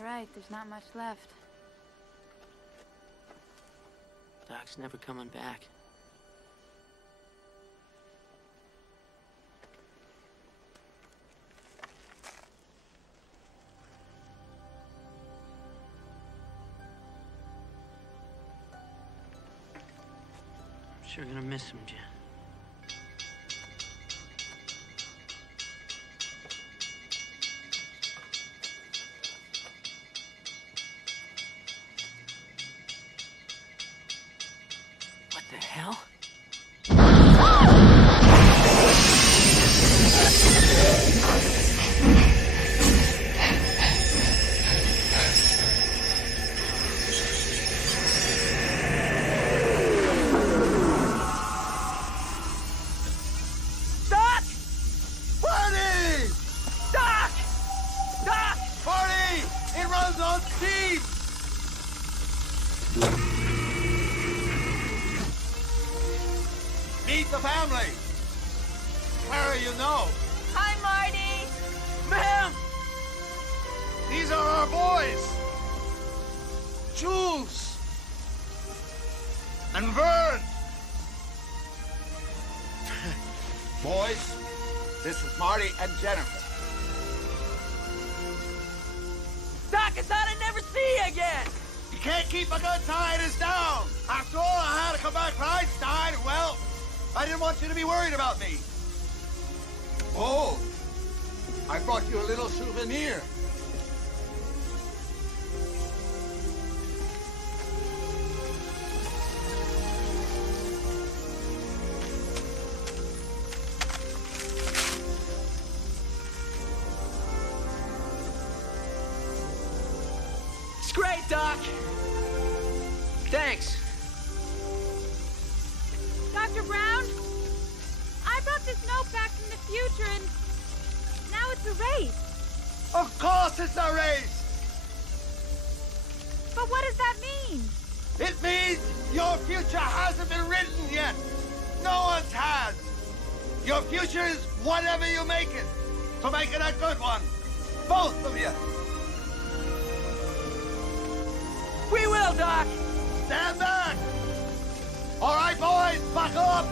You're right, there's not much left. Doc's never coming back. I'm sure gonna miss him, Jen. What the hell? Doc! Marty! Doc! Doc! Marty! It runs on steam! Meet the family! Clara, you know. Hi, Marty! Ma'am! These are our boys! Jules! And Vern! Boys, this is Marty and Jennifer. Doc, I thought I'd never see you again! You can't keep a good tide us down. After all, I had to come back for Einstein, and well, I didn't want you to be worried about me. Oh, I brought you a little souvenir. It's great, Doc! Thanks. Dr. Brown? I brought this note back from the future and now it's erased. Of course it's a race. But what does that mean? It means your future hasn't been written yet. No one's has. Your future is whatever you make it. So make it a good one. Both of you. We will, Doc! Stand back. All right, boys, buckle up.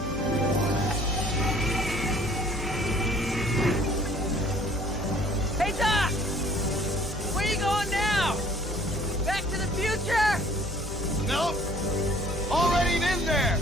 Hey, Doc! Where you going now? Back to the future? Nope. Already been there.